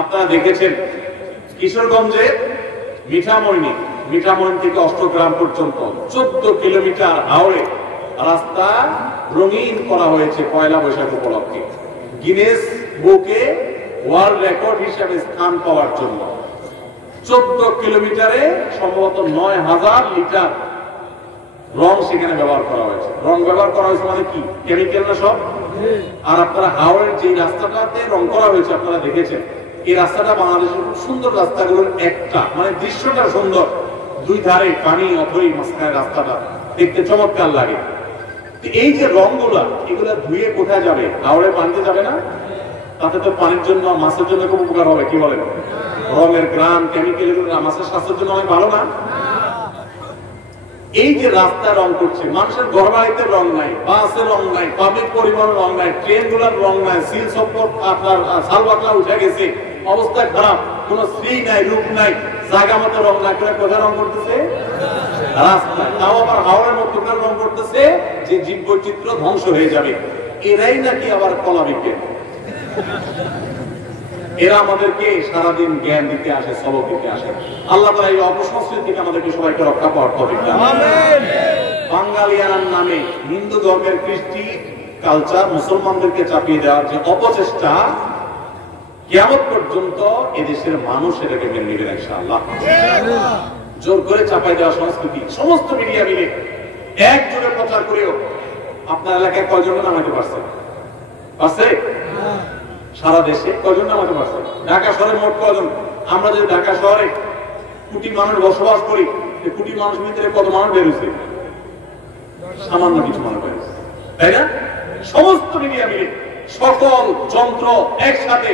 আপনারা দেখেছেন কিশোরগঞ্জে মিঠামইনি থেকে অষ্টগ্রাম পর্যন্ত 14 কিলোমিটার হাওড়ে রাস্তা রঙিন করা হয়েছে পয়লা বৈশাখ উপলক্ষে, গিনেস বুকে ওয়ার্ল্ড রেকর্ড হিসেবে স্থান পাওয়ার জন্য। 14 কিলোমিটারে সম্ভবত 9000 লিটার রং সেখানে ব্যবহার করা হয়েছে। রং ব্যবহার করা হয়েছে মানে কি, কেমিক্যাল না সব? আর আপনারা হাওড়ের যে রাস্তাটাতে রং করা হয়েছে আপনারা দেখেছেন, এই রাস্তাটা বাংলাদেশের খুব সুন্দর রাস্তাগুলোর একটা, মানে দৃশ্যটা সুন্দর, দুই ধারে পানি অথই মাঝখানে রাস্তাটা দেখতে চমৎকার লাগে। এই যে রংগুলা, এগুলা ধুয়ে কোথায় যাবে? হাওড়ে পানিতে যাবে না? তাতে তো পানির জন্য মাছের জন্য খুব উপকার হবে, কি বলেন? রঙের গ্রাম কেমিক্যাল এগুলো মাছের স্বাস্থ্যের জন্য অনেক ভালো না? এই যে রাস্তা রং করছে, মানুষের ঘর বাড়িতে রং নাই, বাসের রং নাই, পাবলিক পরিবহনের রং নাই, ট্রেন গুলার রং নাই, সিল সপোর্ট আপনার সালবাকলা উঠে গেছে, অবস্থা খারাপ, কোন শ্রী নাই, রূপ নাই, জায়গা মতো রং না করে কোথায় রং করতেছে? রাস্তা। তাও আবার হাওড়ের মতো রং করতেছে যে জীববৈচিত্র্য ধ্বংস হয়ে যাবে। এরাই নাকি আবার কলা বিজ্ঞান, এরা আমাদেরকে সারাদিন জ্ঞান দিতে আসে, সবক দিতে আসে। আল্লাহ তাআলা এই অপসংস্কৃতি থেকে আমাদেরকে সবাইকে রক্ষা পাওয়ার তৌফিক দান করুন। আমিন। বাঙালিয়ানার নামে হিন্দু ধর্মের কৃষ্টি কালচার মুসলমানদেরকে চাপিয়ে দেওয়ার যে অপচেষ্টা, কিয়ামত পর্যন্ত এদেশের মানুষ এটাকে মেনে নেবে ইনশাআল্লাহ। জোর করে চাপাই দেওয়া সংস্কৃতি সমস্ত মিডিয়া মিলে একজোটে প্রচার করেও আপনার এলাকায় কয়জন নামাইতে পারছে? সারা দেশে কয়জন নামাতে পারছে? ঢাকা শহরে মোট কয়জন? আমরা যদি ঢাকা শহরে কোটি মানুষ বসবাস করি, কোটি মানুষ ভিতরে কত মানুষ বেরোছে? সামান্য কিছু মানুষ বেরোছে, তাই না? সমস্ত মিডিয়া মিলে সকল যন্ত্র একসাথে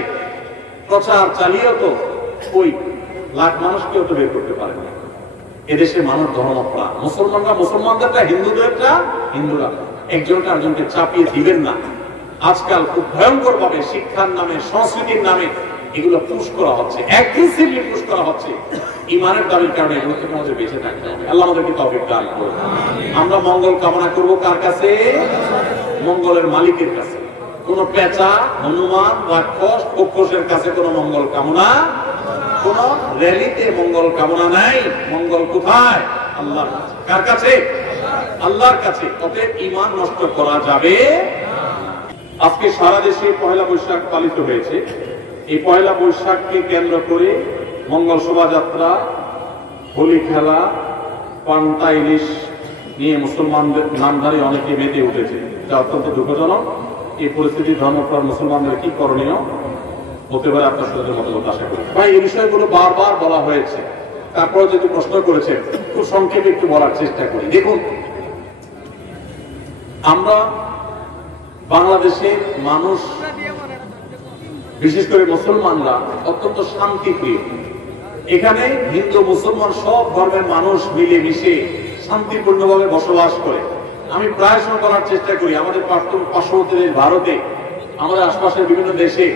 প্রচার চালিয়েও তো ওই লাখ মানুষকেও তো বের করতে পারে না। এদেশে মানুষ ধর্মপ্রাণ, মুসলমানরা মুসলমানদেরটা, হিন্দুরা একজনকে আরেকজনকে চাপিয়ে দিবেন না। আজকাল খুব ভয়ঙ্কর ভাবে শিক্ষার নামে, সংস্কৃতির নামে এগুলো পুশ করা হচ্ছে, অ্যাগ্রেসিভলি পুশ করা হচ্ছে। ঈমানের দাবির কারণে এগুলো থেকে আমাদের বেঁচে থাকতে হবে। আল্লাহ আমাদেরকে তৌফিক দান করুন। আমরা মঙ্গল কামনা করব কার কাছে? মঙ্গলের মালিকের কাছে। কোন পেঁচা, হনুমান, রাক্ষস, পক্ষসের কাছে কোন মঙ্গল কামনা, কোন র্যালিতে মঙ্গল কামনা নাই। মঙ্গল কোথায়? আল্লাহর কাছে। কার কাছে? আল্লাহর কাছে। অতএব ঈমান নষ্ট করা যাবে। আজকে সারা দেশে পয়লা বৈশাখ পালিত হয়েছে। এই পয়লা বৈশাখকে কেন্দ্র করে মঙ্গল শোভাযাত্রা, হোলি খেলা, পান্তা ইলিশ নিয়ে মুসলমানদের নামধারী অনেকে মেতে উঠেছে, যা অত্যন্ত দুঃখজনক। এই পরিস্থিতি ধর্মপ্রাণ মুসলমানদের কি করণীয় হতে পারে আপনার সাথে মতামত আশা করি। ভাই, এই বিষয়গুলো বারবার বলা হয়েছে, তারপরে যেহেতু প্রশ্ন করেছেন খুব সংক্ষেপে একটু বলার চেষ্টা করি। দেখুন, আমরা বাংলাদেশের মানুষ, বিশেষ করে মুসলমানরা অত্যন্ত শান্তিপ্রিয়। এখানে হিন্দু মুসলমান সব ধর্মের মানুষ মিলে মিশে শান্তিপূর্ণভাবে বসবাস করে। আমি প্রায় সময় বলার চেষ্টা করি, আমাদের পার্শ্ববর্তী দেশ ভারতে, আমাদের আশপাশের বিভিন্ন দেশে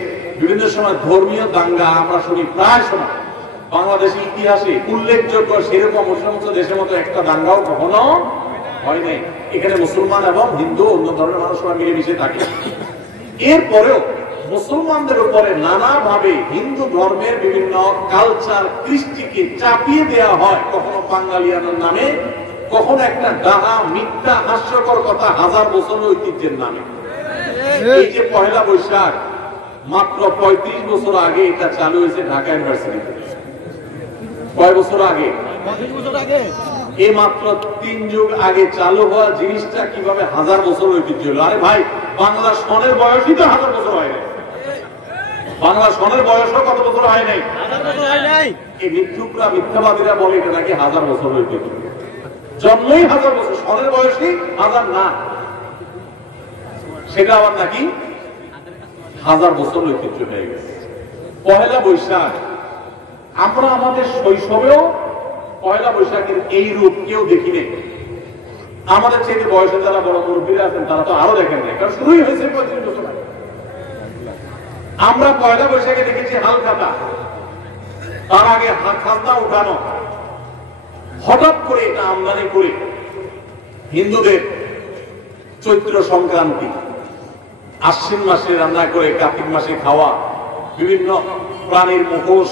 বিভিন্ন সময় ধর্মীয় দাঙ্গা আমরা শুনি প্রায় সময়। বাংলাদেশের ইতিহাসে উল্লেখযোগ্য সেরকম মুসলমান দেশের মতো একটা দাঙ্গাও কখনো হয় নাই। এখানে মুসলমান এবং হিন্দু অন্য ধর্মের মানুষ মিলেমিশে থাকে। এরপরেও মুসলমানদের উপরে নানাভাবে হিন্দু ধর্মের বিভিন্ন কালচার, কৃষ্টিকে চাপিয়ে দেওয়া হয়, কখনো বাঙালিয়ানার নামে, কখনো একটা ডাহা, মিথ্যা, হাস্যকর কথা, হাজার বছরের ঐতিহ্যের নামে। এই যে পয়লা বৈশাখ, মাত্র 35 বছর আগে এটা চালু হয়েছে ঢাকা ইউনিভার্সিটিতে। কয় বছর আগে? 35 বছর আগে। এই মাত্র 3 যুগ আগে চালু হওয়া জিনিসটা কিভাবে হাজার বছর ঐতিহ্য হলো? আরে ভাই, বাংলা সনের বয়সই তো 1000 বছর হয় নাই। বাংলা সনের বয়সও কত বছর হয় নাই? 1000 বছর হয় নাই। এই মিথ্যুকরা, মিথ্যাবাদীরা বলে এটা নাকি 1000 বছর ঐতিহ্য। জন্মই 1000 বছর, সনের বয়সই 1000 না, সেটা আবার নাকি 1000 বছর ঐতিহ্য হয়ে গেছে। পয়লা বৈশাখ, আমরা আমাদের শৈশবেও পয়লা বৈশাখের এই রূপ কেউ দেখি নেই। আমাদের চেয়ে বয়সে যারা বড় মুরব্বীরা আছেন তারা তো আরো দেখেন নাই, কারণ শুরুই হয়েছে 35 বছর আগে। আমরা পয়লা বৈশাখে দেখেছি হালখাতা, তার আগে খাজনা উঠানো। হঠাৎ করে এটা আমদানি করে হিন্দুদের চৈত্র সংক্রান্তি, আশ্বিন মাসে রান্না করে কার্তিক মাসে খাওয়া, বিভিন্ন প্রাণীর মুখোশ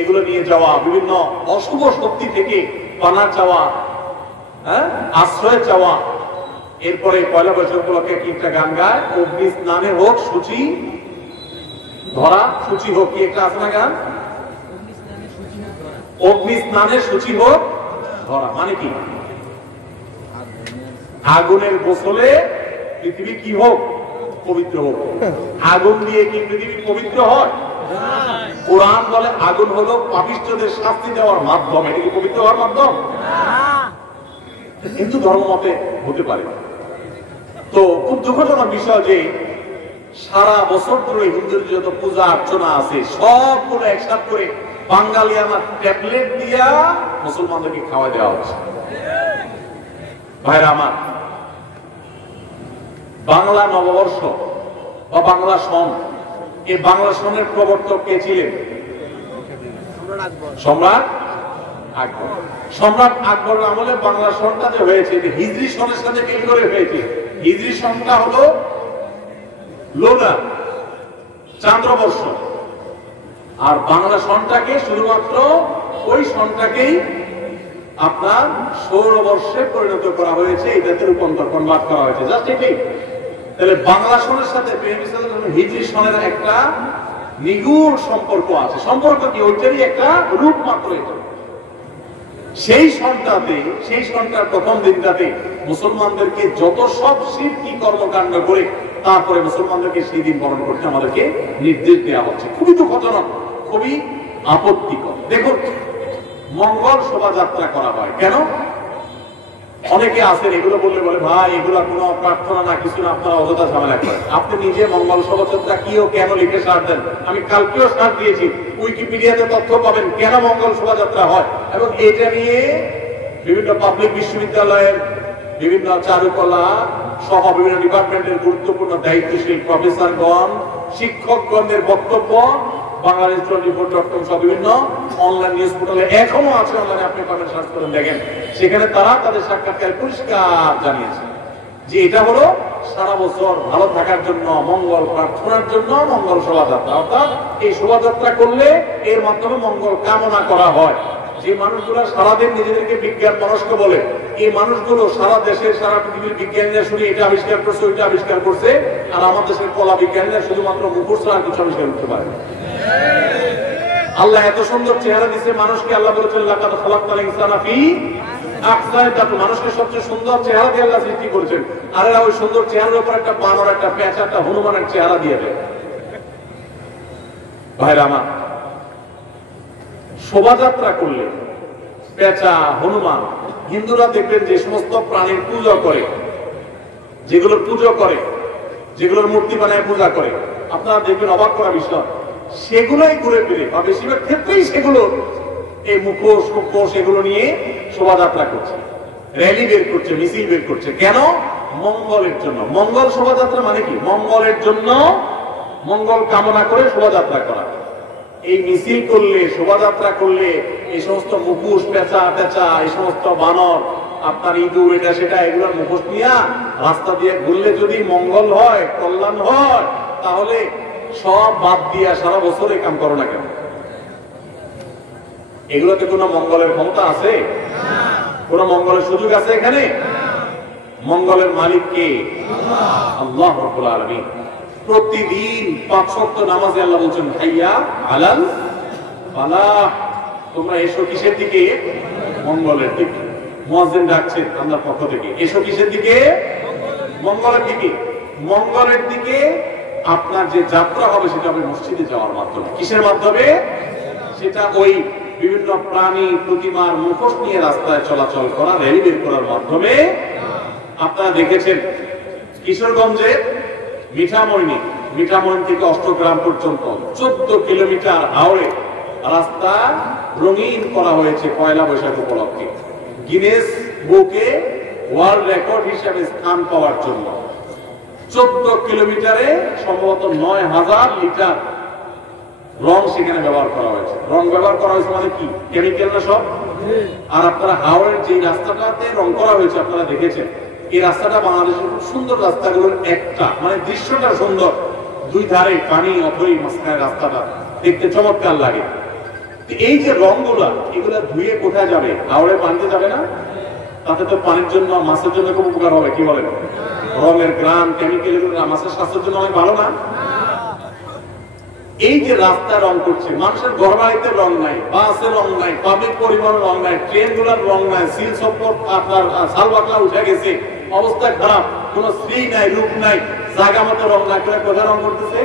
এগুলো নিয়ে যাওয়া, বিভিন্ন অশুভ শক্তি থেকে পানা চাওয়া, আশ্রয় চাওয়া। এরপরে পয়লা বৈশাখ উপলক্ষে একটা গান গায়, অগ্নি স্নানে হোক সূচি ধরা, সূচি হোক, কি একটা আছে না গান, অগ্নি স্নানে সূচি হোক ধরা, মানে কি আগুনের গোসলে পৃথিবী কি হোক, পবিত্র হোক। আগুন দিয়ে কি পৃথিবী পবিত্র হয়? কোরআন বলে আগুন হলো পাপিষ্ঠদের শাস্তি দেওয়ার মাধ্যম, এটা কি পবিত্র হওয়ার মাধ্যম? হিন্দু ধর্ম মতে হতে পারে। তো খুব দুঃখজনক বিষয় যে সারা বছর ধরে হিন্দুর যত পূজা অর্চনা আছে সবগুলো একসাথে করে বাঙালি আমার ট্যাবলেট দিয়া মুসলমানদেরকে খাওয়া দেওয়া হচ্ছে। ভাইরা আমার, বাংলা নববর্ষ বা বাংলা সন, এই বাংলা সনের প্রবর্তক কে ছিলেন? সম্রাট আকবর। সম্রাট আকবর আমলে বাংলা সনটা যে হয়েছে হিজরি সনের সাথে মিল করে হয়েছে। হিজরি সনটা হলো লোনার চান্দ্রবর্ষ, আর বাংলা সনটাকে শুধুমাত্র ওই সনটাকেই আপনার সৌরবর্ষে পরিণত করা হয়েছে, এটাতে রূপান্তর কনভার্ট করা হয়েছে, জাস্ট এটাই। তাহলে বাংলা সনের সাথে হিজরি সনের একটা নিগুড় সম্পর্ক আছে। সম্পর্ক কি? ওইটারই একটা রূপ মাত্র এটা। সেই সনটাতে, সেই সনটার প্রথম দিনটাতে মুসলমানদেরকে যত সব শিরকি কর্মকাণ্ড করে তারপরে মুসলমানদেরকে সেই দিন পালন করতে আমাদেরকে নির্দেশ দেওয়া হচ্ছে। খুবই দুঃখজনক, খুবই আপত্তিকর। দেখুন, মঙ্গল শোভাযাত্রা করা হয় কেন? অনেকে আছেন এগুলো বললে বলে ভাই এগুলো কোনো প্রার্থনা না, কিছু না, আপনারা অযথা ঝামেলা করেন। আপনি নিজে মঙ্গল শোভাযাত্রা কি ও কেন লিখে সার দেন। আমি কালকেও সার দিয়েছি, উইকিপিডিয়াতে তথ্য পাবেন কেন মঙ্গল শোভাযাত্রা হয়, এবং এটা নিয়ে বিভিন্ন পাবলিক বিশ্ববিদ্যালয়ের বিভিন্ন চারুকলা সহ বিভিন্ন ডিপার্টমেন্টের গুরুত্বপূর্ণ দায়িত্বশীল প্রফেসরগণ, শিক্ষকগণের বক্তব্য বাংলাদেশ24.com সব বিভিন্ন অনলাইন নিউজ পোর্টালে এখনো আছে, অনলাইনে আপনি পাবেন, সার্চ করেন দেখেন। সেখানে তারা তাদের সাক্ষাৎকারে পরিষ্কার জানিয়েছে যে এটা হলো সারা বছর ভালো থাকার জন্য, মঙ্গল প্রার্থনার জন্য মঙ্গল শোভাযাত্রা। অর্থাৎ এই শোভাযাত্রা করলে এর মাধ্যমে মঙ্গল কামনা করা হয়। যে মানুষগুলো সারাদিন নিজেদেরকে বিজ্ঞান মনস্ক বলে, এই মানুষগুলো সারা দেশের সারা পৃথিবীর বিজ্ঞানীরা শুধু এটা আবিষ্কার করছে, ওইটা আবিষ্কার করছে, আর আমার দেশের কলা বিজ্ঞানীরা শুধুমাত্র মুখোশ ছাড়া কিছু আবিষ্কার করতে পারে। আল্লাহ এত সুন্দর চেহারা দিচ্ছে মানুষকে। আল্লাহ বলেছেন লাকাদ খালাকনাল ইনসানা ফি আহসানি তাকওয়িম, মানুষকে সবচেয়ে সুন্দর চেহারা দিয়ে আল্লাহ সৃষ্টি করেছেন। আর এরা ওই সুন্দর চেহারার উপর একটা বানর, একটা পেঁচা, একটা হনুমানের চেহারা দিয়ে দেয়। ভাইরা আমার, শোভাযাত্রা করলে পেঁচা, হনুমান, হিন্দুরা দেখবেন যে সমস্ত প্রাণীর পূজা করে, যেগুলোর পুজো করে, যেগুলোর মূর্তি বানায় পূজা করে, আপনারা দেখবেন অবাক করা বিষয়, সেগুলোই ঘুরে ফিরে বা বেশিরভাগ ক্ষেত্রেই সেগুলো এই মুখোশ মুখোশ এগুলো নিয়ে শোভাযাত্রা করছে, র্যালি বের করছে, মিছিল বের করছে। কেন? মঙ্গলের জন্য। মঙ্গল শোভাযাত্রা মানে কি? মঙ্গলের জন্য, মঙ্গল কামনা করে শোভাযাত্রা করা। এই মিছিল করলে, শোভাযাত্রা করলে এই সমস্ত মুখোশ, পেঁচা পেঁচা, এই সমস্ত বানর, আপনার ইঁদুর, এটা সেটা, এগুলোর মুখোশ নিয়ে রাস্তা দিয়ে ঘুরলে যদি মঙ্গল হয়, কল্যাণ হয়, তাহলে সব বাদ দিয়া সারা বছর এই কাম করো না কেন? এগুলোতে কোনো মঙ্গলের ক্ষমতা আছে? কোন মঙ্গলের সুযোগ আছে এখানে? মঙ্গলের মালিক কে? আল্লাহ রাব্বুল আলামিন। প্রতিদিন 5 ওয়াক্ত নামাজে আল্লাহ বলছেন হাইয়া আলাল ফালাহ, তোমরা এসো কিসের দিকে? মঙ্গলের দিকে। মুয়াজ্জিন ডাকছেন আল্লাহর পক্ষ থেকে, এসো কিসের দিকে? মঙ্গলের দিকে। মঙ্গলের দিকে আপনার যে যাত্রা হবে সেটা হবে মসজিদে যাওয়ার মাধ্যমে। কিসের মাধ্যমে? সেটা ওই বিভিন্ন প্রাণী প্রতিমার মুখোশ নিয়ে রাস্তায় চলাচল করা, র্যালি বের করার মাধ্যমে। আপনারা দেখেছেন কিশোরগঞ্জে মিঠামইন থেকে অষ্টগ্রাম পর্যন্ত 14 কিলোমিটার হাওড়ে রাস্তা রঙিন করা হয়েছে পয়লা বৈশাখ উপলক্ষে, গিনেস বুকে ওয়ার্ল্ড রেকর্ড হিসেবে স্থান পাওয়ার জন্য। 14 কিলোমিটারে সম্ভবত 9000 লিটার রং সেখানে ব্যবহার করা হয়েছে। রং ব্যবহার করা হয়েছে মানে কি? কেমিক্যাল না সব। আর আপনারা হাওড়ের যে রাস্তাটাতে রং করা হয়েছে আপনারা দেখেছেন, এই রাস্তাটা বাংলাদেশের খুব সুন্দর রাস্তাগুলোর একটা, মানে দৃশ্যটা সুন্দর, দুই ধারে পানি, অথই মাঝখানে রাস্তাটা দেখতে চমৎকার লাগে। এই যে রংগুলা, এগুলা ধুয়ে কোথায় যাবে? হাওড়ে পানিতে যাবে না? তাতে তো পানির জন্য, মাছের জন্য খুব উপকার হবে। কি বলেন? রঙের গ্রাম, কেমিক্যাল, এগুলো মাছের স্বাস্থ্যের জন্য অনেক ভালো না? এই যে রাস্তা রং করছে, মানুষের ঘর বাড়িতে রং নাই, বাসের রং নাই, পাবলিক পরিবহন রং নাই, ট্রেন গুলার রং নাই, সিল সপোর্ট আপনার সালবাকলা উঠে গেছে, অবস্থা খারাপ, কোন স্ত্রী নাই, রূপ নাই, জায়গা মতো রং না করে কোথায় রং করতেছে?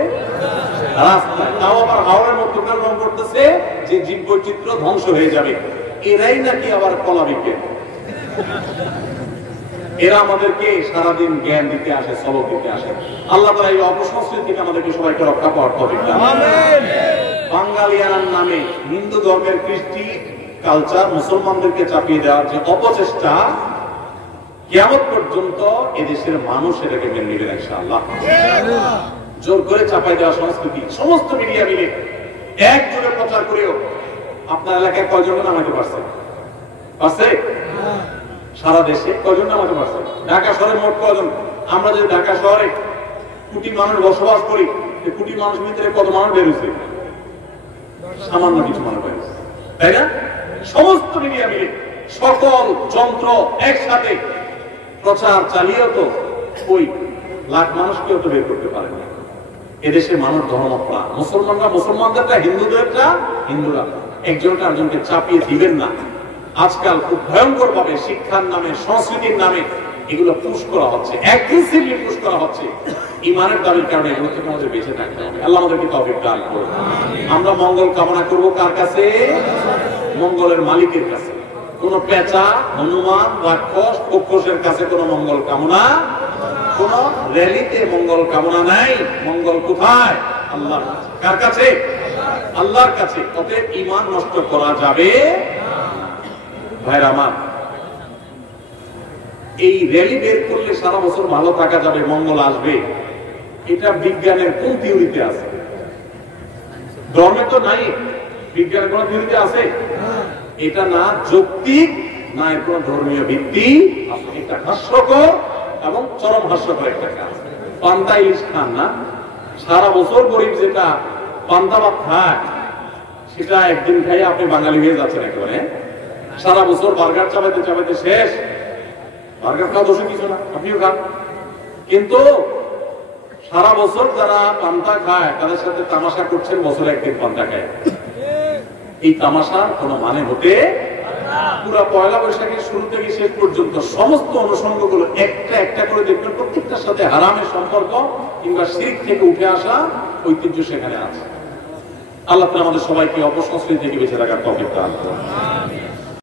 রাস্তায়। তাও আবার হাওড়ের মতো রং করতেছে যে জীব বৈচিত্র্য ধ্বংস হয়ে যাবে। এরাই নাকি আবার কলা বিজ্ঞান। এরা আমাদেরকে সারাদিন জ্ঞান দিতে আসে, সবক দিতে আসে। আল্লাহ তাআলা এই অপসংস্কৃতি থেকে আমাদেরকে সবাইকে রক্ষা করার তৌফিক দান করুন। আমিন। বাঙালিয়ানার নামে হিন্দু ধর্মের কৃষ্টি কালচার মুসলমানদেরকে চাপিয়ে দেওয়ার যে অপচেষ্টা, কিয়ামত পর্যন্ত এদেশের মানুষ এটাকে মেনে নেবে ইনশাআল্লাহ। জোর করে চাপাই দেওয়া সংস্কৃতি সমস্ত মিডিয়া মিলে একযোগে প্রচার করেও আপনার এলাকায় কয়জন নামাইতে পারছে? সারা দেশে কয়জন নামাতে পারছে? ঢাকা শহরে মোট কয়জন? আমরা যে ঢাকা শহরে কোটি মানুষ বসবাস করি, কোটি মানুষের ভিতরে কত মানুষ বেরোছে? সামান্য কিছু মানুষ বেরোছে, তাই না? সমস্ত মিডিয়া মিলে সকল যন্ত্র একসাথে প্রচার চালিয়েও তো ওই লাখ মানুষকেও তো বের করতে পারে না। এদেশে মানুষ ধর্মপ্রাণ, মুসলমানরা মুসলমানদেরটা, হিন্দুদেরটা হিন্দুরা, একজনটা একজনকে চাপিয়ে দিবেন না। আজকাল খুব ভয়ঙ্কর ভাবে শিক্ষার নামে, সংস্কৃতির নামে এগুলো পুশ করা হচ্ছে, অ্যাগ্রেসিভলি পুশ করা হচ্ছে। ইমানের দাবির কারণে এগুলো থেকে আমাদের বেঁচে থাকতে হবে। আল্লাহ আমাদেরকে তৌফিক দান করুন। আমরা মঙ্গল কামনা করব কার কাছে? মঙ্গলের মালিকের কাছে। কোন পেঁচা, হনুমান, রাক্ষস, কক্ষসের কাছে কোন মঙ্গল কামনা, কোন র্যালিতে মঙ্গল কামনা নাই। মঙ্গল কোথায়? আল্লাহর কাছে। কার কাছে? আল্লাহর কাছে। অতএব ঈমান নষ্ট করা যাবে ভাইরা আমার। এই র্যালি বের করলে সারা বছর ভালো থাকা যাবে, মঙ্গল আসবে, এটা বিজ্ঞানের কোন থিওরিতে আছে? ধর্মে তো নাই। বিজ্ঞানের কোন থিওরিতে আছে? এটা না যৌক্তিক, না এর কোন ধর্মীয় ভিত্তি আছে। এটা হাস্যকর এবং চরম হাস্যকর একটা কাজ। পান্তা ইলিশ খান না, সারা বছর গরিব যেটা পান্তা ভাত খায়, সেটা একদিন খাই আপনি বাঙালি হয়ে যাচ্ছেন একেবারে। সারা বছর বার্গার চাবাইতে চাবাইতে শেষ। বার্গার খাওয়া দোষে কিছু না, আপনিও খান, কিন্তু সারা বছর যারা পান্তা খায় তাদের সাথে তামাশা করছেন, বছরে একদিন পান্তা খায়। এই তামাশার কোনো মানে হতে পুরা পয়লা বৈশাখের শুরু থেকে শেষ পর্যন্ত সমস্ত অনুষঙ্গগুলো একটা একটা করে দেখবেন, প্রত্যেকটার সাথে হারামের সম্পর্ক কিংবা শিরক থেকে উঠে আসা ঐতিহ্য সেখানে আছে। আল্লাহ আমাদের সবাইকে অপসংস্কৃতি থেকে বেঁচে থাকার তৌফিক দান করুন।